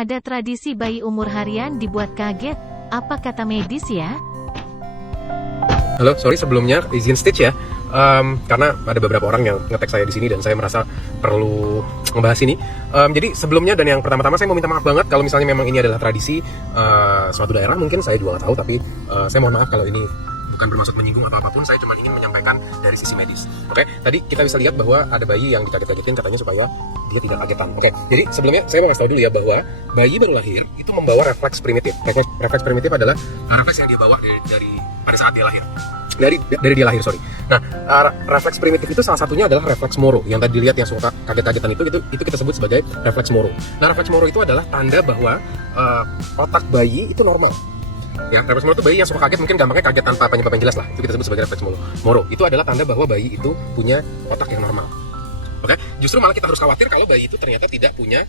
Ada tradisi bayi umur harian dibuat kaget. Apa kata medis ya? Halo, sorry sebelumnya izin stage ya, karena ada beberapa orang yang nge-tag saya di sini dan saya merasa perlu ngebahas ini. Jadi sebelumnya dan yang pertama-tama saya mau minta maaf banget kalau misalnya memang ini adalah tradisi suatu daerah, mungkin saya juga nggak tahu, tapi saya mohon maaf kalau ini bukan bermaksud menyinggung atau apapun. Saya cuma ingin menyampaikan dari sisi medis. Oke, tadi kita bisa lihat bahwa ada bayi yang dikaget-kagetin katanya supaya dia tidak kagetan. Oke, jadi sebelumnya saya mau kasih tahu dulu ya bahwa bayi baru lahir itu membawa refleks primitif. Refleks primitif adalah refleks yang dia bawa dari pada saat dia lahir. Dari dia lahir, sorry. Nah, refleks primitif itu salah satunya adalah refleks Moro. Yang tadi dilihat yang suka kaget-kagetan itu kita sebut sebagai refleks Moro. Nah, refleks Moro itu adalah tanda bahwa otak bayi itu normal. Ya, refleks Moro itu bayi yang suka kaget, mungkin gampangnya kaget tanpa penyebab yang jelas lah. Itu kita sebut sebagai refleks Moro. Itu adalah tanda bahwa bayi itu punya otak yang normal. Oke, justru malah kita harus khawatir kalau bayi itu ternyata tidak punya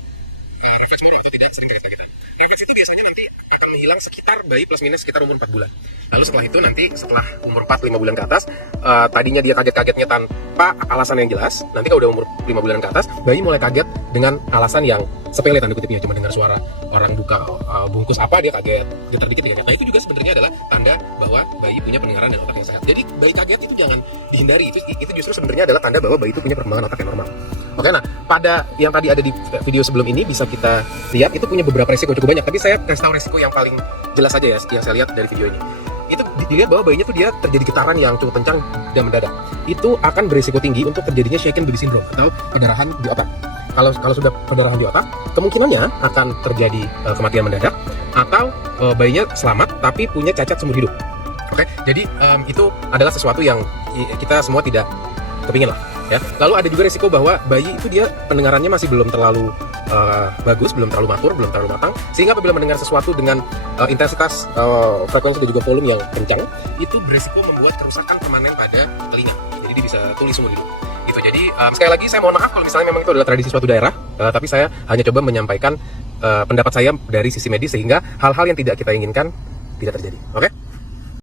refleks Moro atau tidak sering kaget-kagetan. Refleks itu biasanya nanti akan menghilang sekitar bayi plus minus sekitar umur 4 bulan. Lalu setelah itu nanti setelah umur 4-5 bulan ke atas, tadinya dia kaget-kagetnya tanpa alasan yang jelas. Nanti kalau udah umur 5 bulan ke atas, bayi mulai kaget dengan alasan yang sepele, tanda kutipnya, cuma dengar suara orang buka bungkus apa dia kaget, getar dikit dia kaget. Nah, itu juga sebenarnya adalah tanda bahwa bayi punya pendengaran dan otak yang sehat. Jadi bayi kaget itu jangan dihindari, itu justru sebenarnya adalah tanda bahwa bayi itu punya perkembangan otak yang normal. Oke, nah pada yang tadi ada di video sebelum ini bisa kita lihat itu punya beberapa resiko cukup banyak, tapi saya kasih tahu resiko yang paling jelas saja ya yang saya lihat dari video ini. Itu dilihat bahwa bayinya tuh dia terjadi getaran yang cukup kencang dan mendadak. Itu akan berisiko tinggi untuk terjadinya shaken baby syndrome atau pendarahan di otak. Kalau sudah pendarahan di otak, kemungkinannya akan terjadi kematian mendadak atau bayinya selamat tapi punya cacat seumur hidup. Oke, jadi itu adalah sesuatu yang kita semua tidak kepingin lah. Ya. Lalu ada juga risiko bahwa bayi itu dia pendengarannya masih belum terlalu bagus, belum terlalu matur, belum terlalu matang, sehingga apabila mendengar sesuatu dengan intensitas frekuensi dan juga volume yang kencang, itu berisiko membuat kerusakan permanen pada telinga. Jadi dia bisa tuli seumur hidup. Gitu. Jadi sekali lagi saya mohon maaf kalau misalnya memang itu adalah tradisi suatu daerah, tapi saya hanya coba menyampaikan pendapat saya dari sisi medis sehingga hal-hal yang tidak kita inginkan tidak terjadi. Oke?